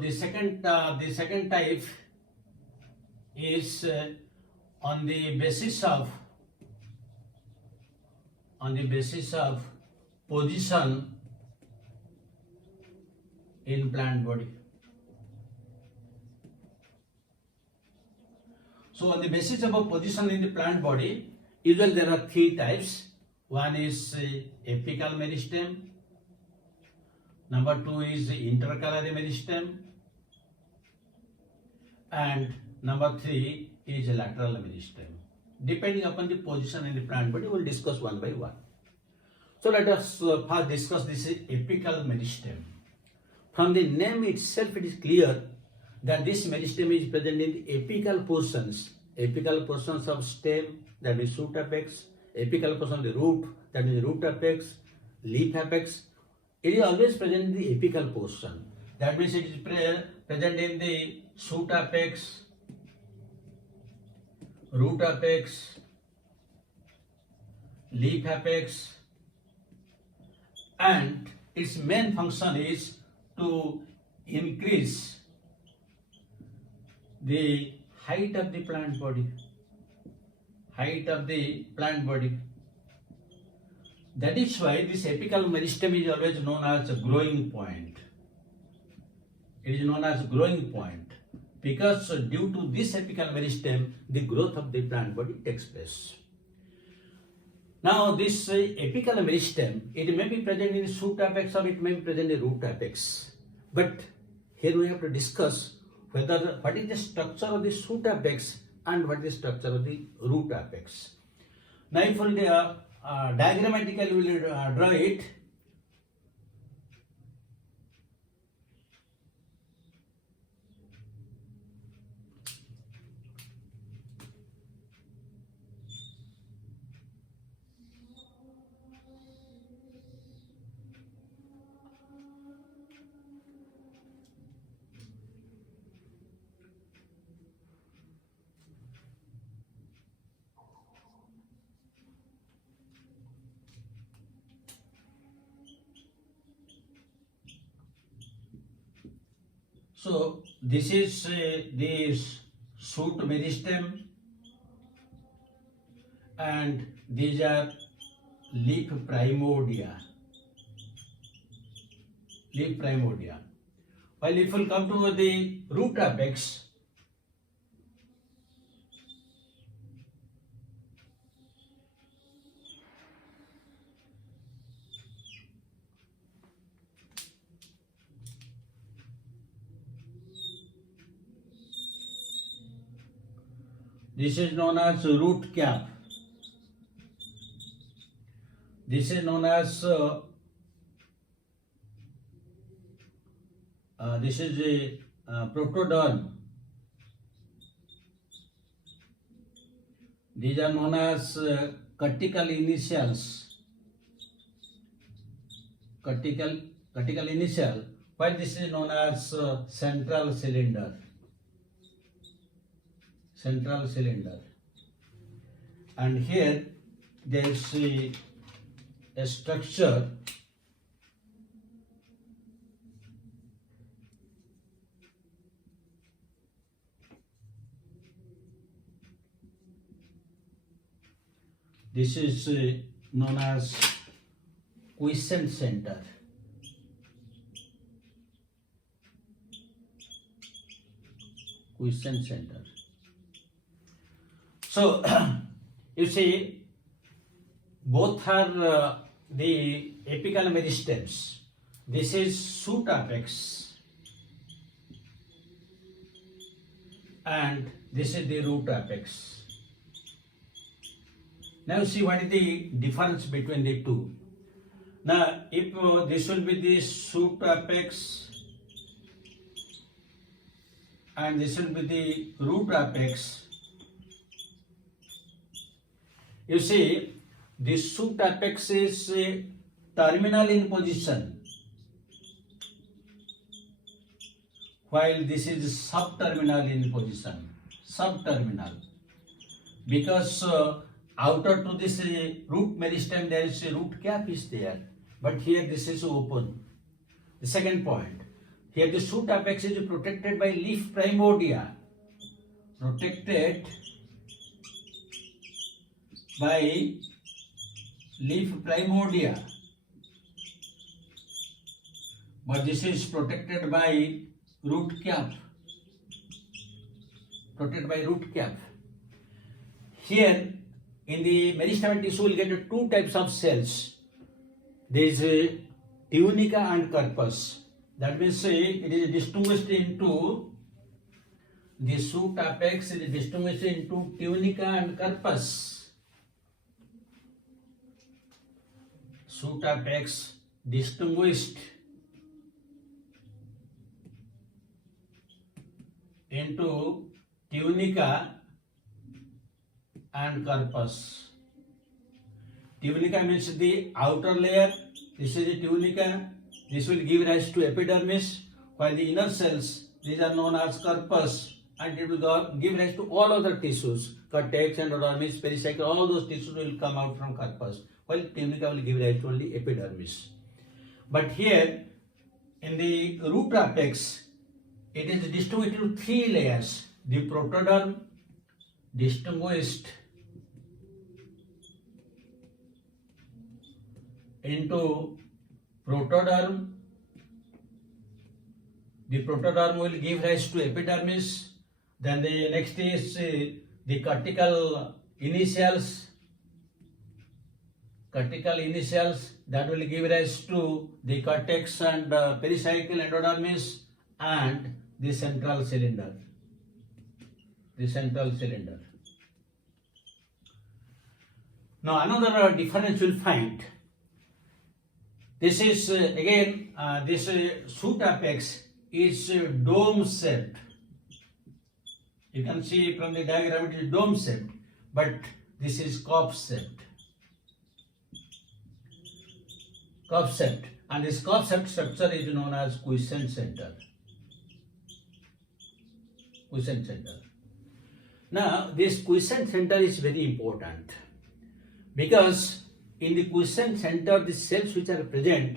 The second type is on the basis of position in plant body. So on the basis of a position in the plant body, usually there are three types. One is apical meristem, number two is intercalary meristem, and number three is lateral meristem. Depending upon the position in the plant body, we will discuss one by one. So let us first discuss this apical meristem. From the name itself, it is clear that this meristem is present in the apical portions of stem, that is shoot apex, apical portion of the root, that is root apex, leaf apex. It is always present in the apical portion. That means it is present in the shoot apex, root apex, leaf apex, and its main function is to increase the height of the plant body. That is why this apical meristem is always known as a growing point. It is known as growing point because due to this apical meristem, the growth of the plant body takes place. Now this apical meristem, it may be present in the shoot apex or it may be present in the root apex. But here we have to discuss what is the structure of the shoot apex and what is the structure of the root apex. Now if we diagrammatically we will draw it. So this is the shoot meristem, and these are leaf primordia. While if we come to the root apex, this is known as root cap. This is known as this is a protoderm. These are known as cortical initials. Cortical initial. While this is known as central cylinder. And here there is a structure this is known as quiescent center. So you see, both are the apical meristems. This is shoot apex and this is the root apex. Now see what is the difference between the two. Now if this will be the shoot apex and this will be the root apex, you see this shoot apex is terminal in position, while this is subterminal in position. Because outer to this root meristem there is a root cap is there, but here this is open. The second point, Here the shoot apex is protected by leaf primordia. Protected by leaf primordia. But this is protected by root cap. Protected by root cap. Here in the meristematic tissue, we will get two types of cells. There is tunica and corpus. That means it is distinguished into the shoot apex is distinguished into tunica and corpus. Shoot apex distinguished into tunica and corpus. Tunica means the outer layer. This is the tunica. This will give rise to epidermis, while the inner cells, these are known as corpus, and it will give rise to all other tissues. Cortex, endodermis, pericycle, all those tissues will come out from corpus, while tunica will give rise to only epidermis. But here, in the root apex, it is distinguished into three layers. The protoderm, distinguished into protoderm. The protoderm will give rise to epidermis. Then the next is the cortical initials. Cortical initials that will give rise to the cortex and pericycle, endodermis, and the central cylinder. The central cylinder. Now another difference you'll find. This is again this shoot apex is dome shaped. You can see from the diagram it is dome shaped, but this is cup shaped. Cup shaped, and this cup shaped structure is known as quiescent center. Quiescent center. Now this quiescent center is very important because in the quiescent center, the cells which are present,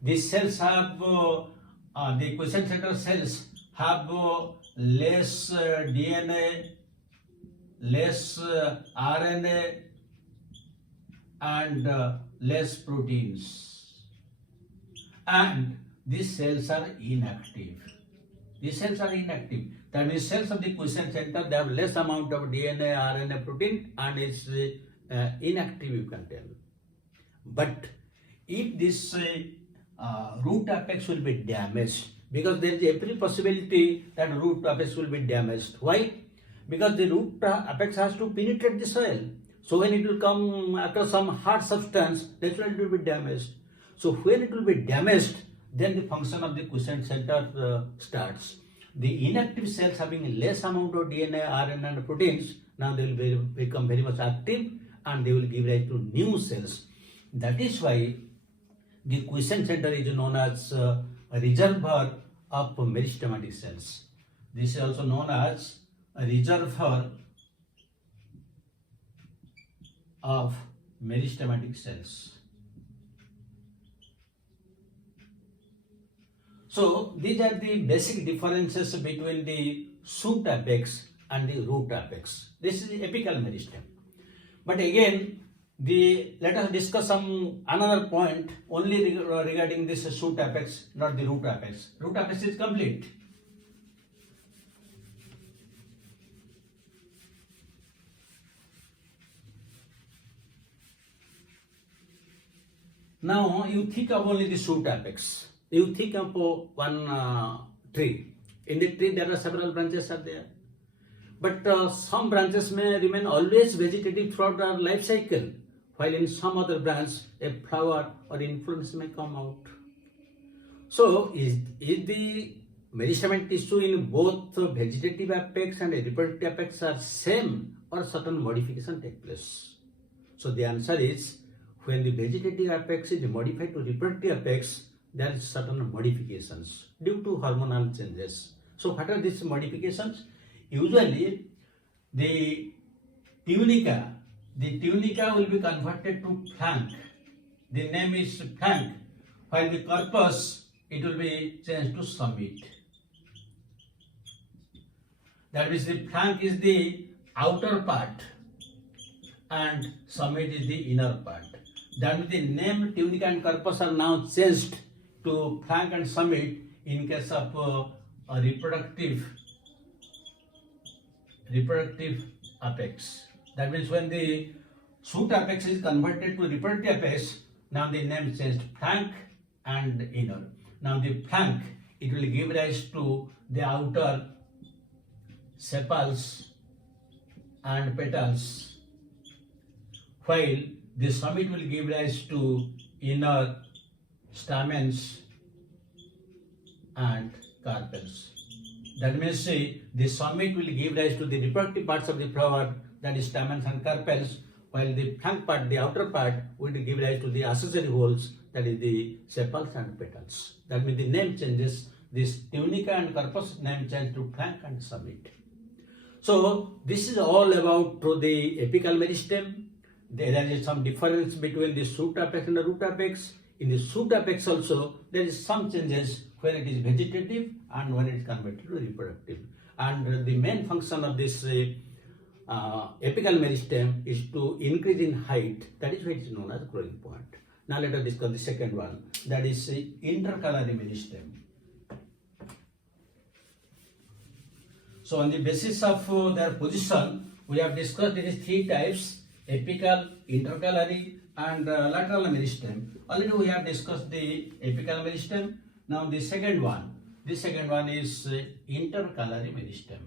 these cells have the quiescent center cells have less DNA, less RNA, and less proteins. And these cells are inactive. These cells are inactive. That means cells of the quiescent center, they have less amount of DNA, RNA, protein, and it's inactive, you can tell. But if this root apex will be damaged, because there is every possibility that root apex will be damaged. Why? Because the root apex has to penetrate the soil. So when it will come after some hard substance, naturally it will be damaged. So when it will be damaged, then the function of the quiescent center starts. The inactive cells having less amount of DNA, RNA, and proteins, now they will become very much active and they will give rise to new cells. That is why the quiescent center is known as a reservoir of meristematic cells. This is also known as a reservoir of meristematic cells. So these are the basic differences between the shoot apex and the root apex. This is the apical meristem. But again, let us discuss another point only regarding this shoot apex, not the root apex. Root apex is complete. Now you think of only the shoot apex. You think of one tree. In the tree there are several branches are there. But some branches may remain always vegetative throughout their life cycle, while in some other branch a flower or influence may come out. So is the meristematic tissue in both vegetative apex and reproductive apex are same, or certain modification take place? So the answer is, when the vegetative apex is modified to reproductive apex, there is certain modifications due to hormonal changes. So what are these modifications? Usually the tunica will be converted to flank. The name is flank, while the corpus it will be changed to summit. That means the flank is the outer part and summit is the inner part. That means the name tunica and corpus are now changed to flank and summit in case of a reproductive apex. That means when the shoot apex is converted to reproductive apex, now the name changed flank and inner. Now the flank, it will give rise to the outer sepals and petals, while the summit will give rise to inner stamens and carpels. That means the summit will give rise to the reproductive parts of the flower, that is stamens and carpels, while the flank part, the outer part, will give rise to the accessory holes, that is the sepals and petals. That means the name changes. This tunica and corpus name change to flank and summit. So this is all about the apical meristem. There is some difference between the shoot apex and the root apex. In the shoot apex also, there is some changes when it is vegetative and when it is converted to reproductive. And the main function of this apical meristem is to increase in height. That is why it is known as growing point. Now let us discuss the second one. That is intercalary meristem. So on the basis of their position, we have discussed there is three types: apical, intercalary, and lateral meristem. Already we have discussed the apical meristem. Now the second one is intercalary meristem.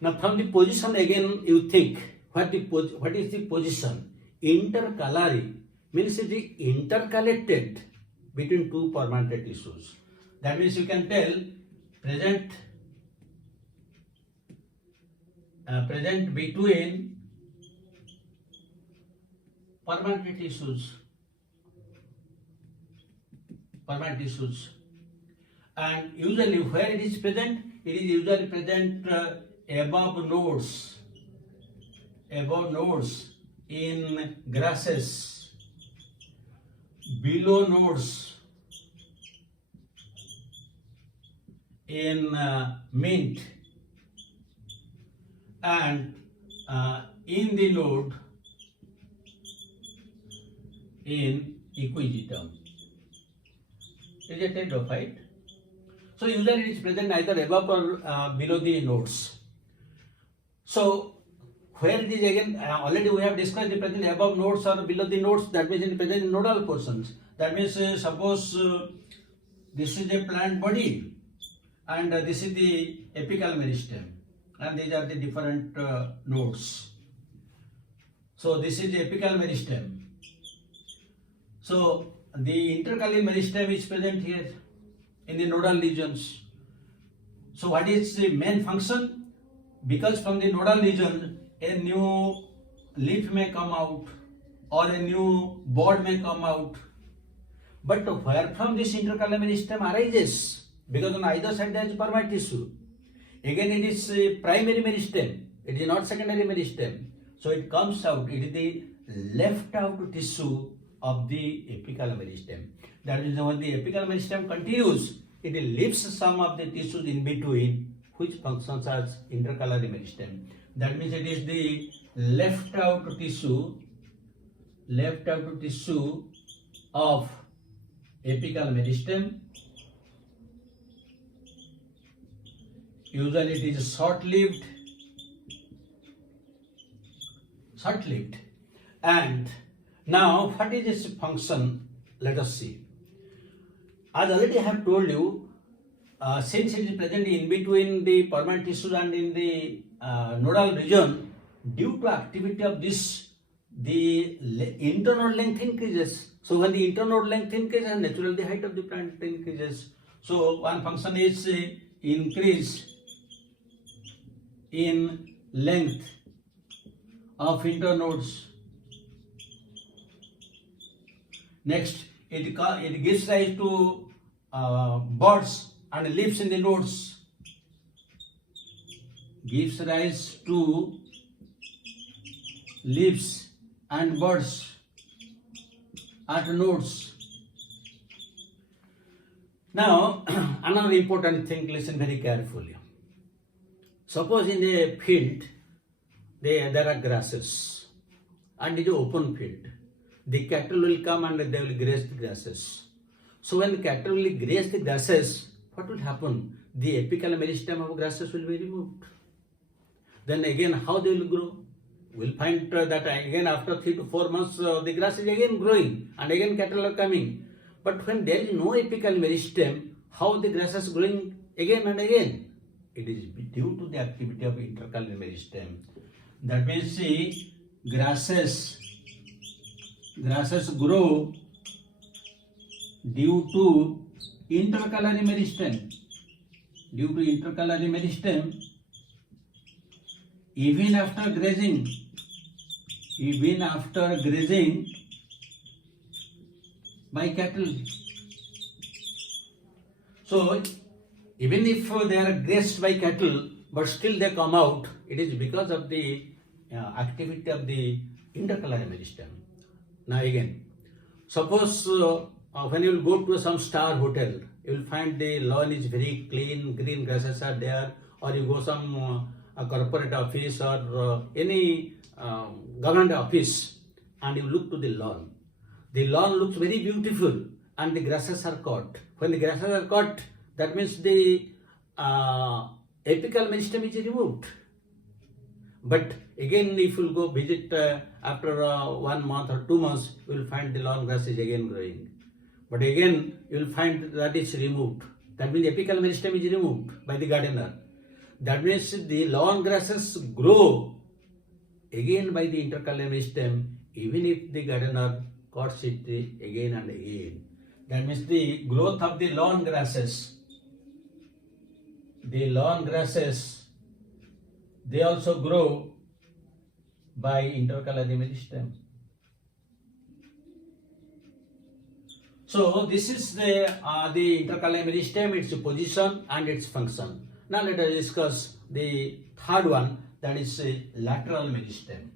Now from the position again, you think what is the position? Intercalary means it is intercalated between two permanent tissues. That means you can tell present between permanent tissues, and usually where it is present, it is usually present above nodes in grasses, below nodes in mint, and in the node in equigetum. Is it a tophyte? So usually it is present either above or below the nodes. So where it is again, already we have discussed the present above nodes or below the nodes, that means it is present in nodal portions. That means suppose this is a plant body and this is the apical meristem, and these are the different nodes. So this is the apical meristem. So the intercalary meristem is present here in the nodal regions. So what is the main function? Because from the nodal region a new leaf may come out or a new bud may come out. But where from this intercalary meristem arises? Because on either side there is permanent tissue. Again it is a primary meristem, it is not secondary meristem. So it comes out, it is the left out tissue of the apical meristem. That is when the apical meristem continues, it leaves some of the tissues in between, which functions as intercalary meristem. That means it is the left out tissue of apical meristem. Usually it is short-lived, and now what is its function? Let us see. As already I have told you, since it is present in between the permanent tissues and in the nodal region, due to activity of this, the internode length increases. So when the internode length increases, naturally the height of the plant increases. So one function is increase in length of internodes. Next, it gives rise to buds and leaves in the nodes. Gives rise to leaves and buds at nodes. Now, another important thing, listen very carefully. Suppose in a field, there are grasses, and it is an open field. The cattle will come and they will graze the grasses. So when the cattle will graze the grasses, what will happen? The apical meristem of grasses will be removed. Then again, how they will grow? We'll find that again after 3 to 4 months, the grass is again growing and again cattle are coming. But when there is no apical meristem, how the grass is growing again and again? It is due to the activity of intercalary meristem. That means see, grasses grow due to intercalary meristem. Due to intercalary meristem, even after grazing by cattle. So even if they are grazed by cattle, but still they come out, it is because of the activity of the intercalary meristem. Now again, suppose when you will go to some star hotel, you will find the lawn is very clean, green grasses are there, or you go some a corporate office or any government office, and you look to the lawn. The lawn looks very beautiful and the grasses are cut. When the grasses are cut, that means the apical meristem is removed. But again, if you go visit after 1 month or 2 months, you will find the lawn grass is again growing. But again, you will find that it's removed. That means apical meristem is removed by the gardener. That means the lawn grasses grow again by the intercalary meristem, even if the gardener cuts it again and again. That means the growth of the lawn grasses, they also grow by intercalary meristem. So this is the intercalary meristem, its position and its function. Now let us discuss the third one, that is lateral meristem.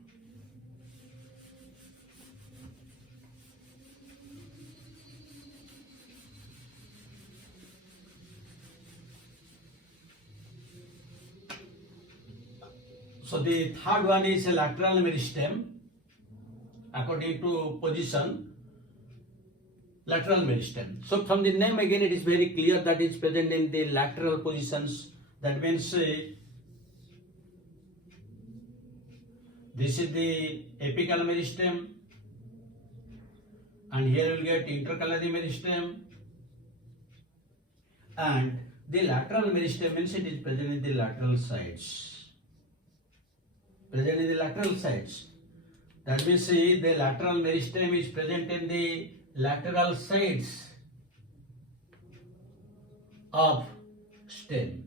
So the third one is a lateral meristem. According to position, lateral meristem. So from the name again, it is very clear that it is present in the lateral positions. That means this is the apical meristem, and here you will get intercalary meristem, and the lateral meristem means it is present in the lateral sides. Present in the lateral sides. That means the lateral meristem is present in the lateral sides of stem.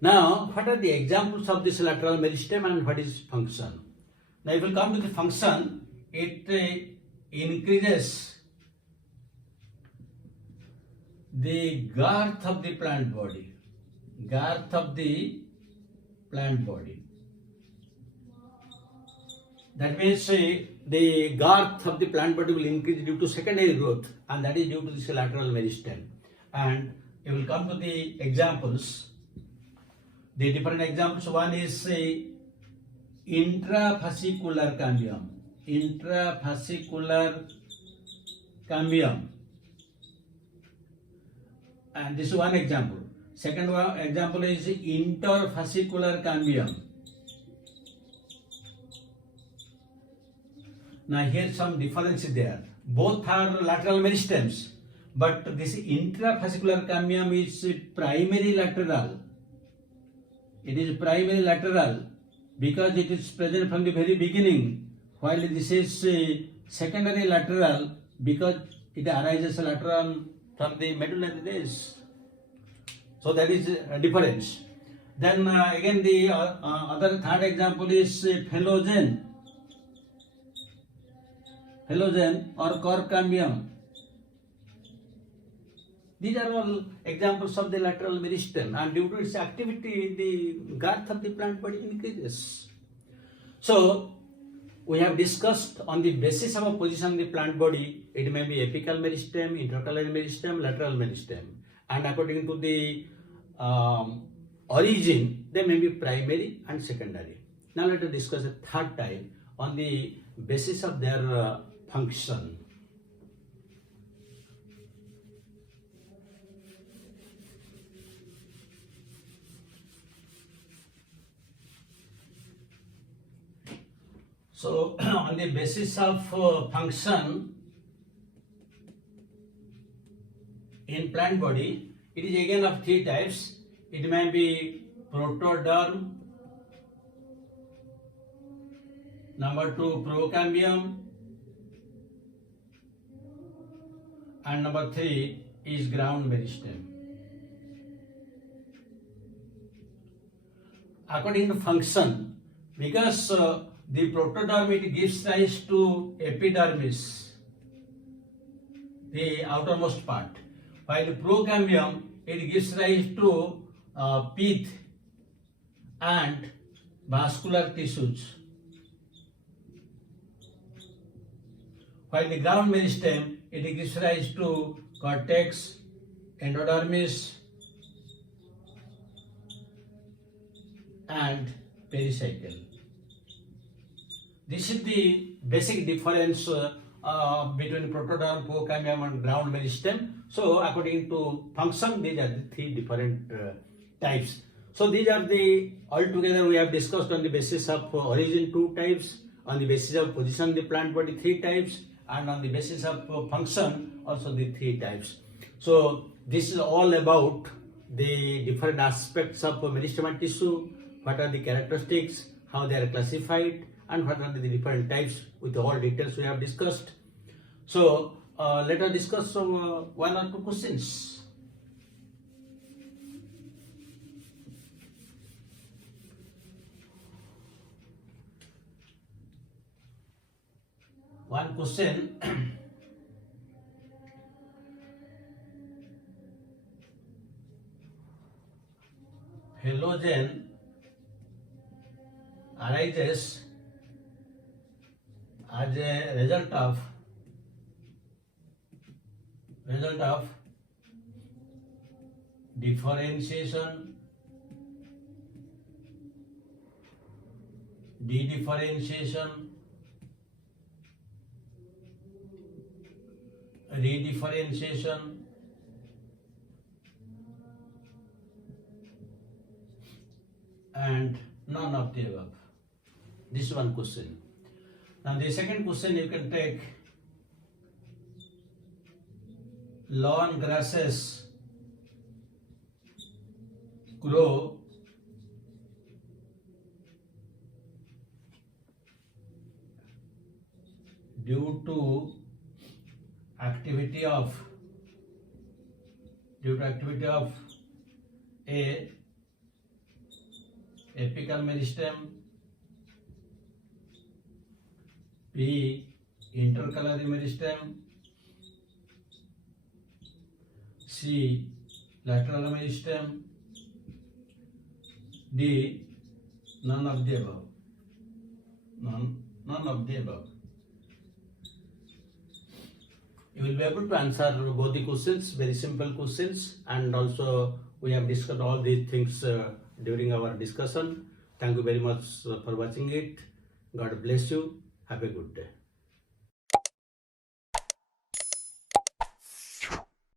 Now, what are the examples of this lateral meristem and what is function? Now, if we come to the function, it increases the girth of the plant body. Girth of the plant body. That means the girth of the plant body will increase due to secondary growth, and that is due to this lateral meristem. And you will come to the examples. The different examples, one is intrafascicular cambium. Intrafascicular cambium. And this is one example. Second one example is interfascicular cambium. Now here some difference is there. Both are lateral meristems, but this intrafascicular cambium is primary lateral. It is primary lateral because it is present from the very beginning, while this is secondary lateral because it arises lateral from the medullary rays. So that is a difference. Then again the other third example is phellogen or cork cambium. These are all examples of the lateral meristem, and due to its activity, the girth of the plant body increases. So, we have discussed on the basis of a position of the plant body, it may be apical meristem, intercalary meristem, lateral meristem, and according to the origin, they may be primary and secondary. Now let us discuss a third type on the basis of their function. So on the basis of function in plant body, it is again of three types. It may be protoderm, number 2 procambium, and number 3 is ground meristem. According to function, because the protoderm, it gives rise to epidermis, the outermost part, while the procambium, it gives rise to pith and vascular tissues, while the ground meristem, it gives rise to cortex, endodermis, and pericycle. This is the basic difference between protoderm, procambium, and ground meristem. So, according to function, these are the three different types. So, these are the altogether we have discussed on the basis of origin 2 types, on the basis of position of the plant body 3 types, and on the basis of function also the 3 types. So, this is all about the different aspects of meristematic tissue, what are the characteristics, how they are classified, and what are the different types with all details we have discussed. So let us discuss one or two questions. One question. Halogen arises as a result of differentiation, dedifferentiation, redifferentiation, and none of the above. This is one question. Now the second question you can take: lawn grasses grow due to activity of A, apical meristem, B, intercalary meristem, C, lateral meristem, D, none of the above. None of the above. You will be able to answer both the questions, very simple questions, and also we have discussed all these things during our discussion. Thank you very much for watching it. God bless you. Have a good day.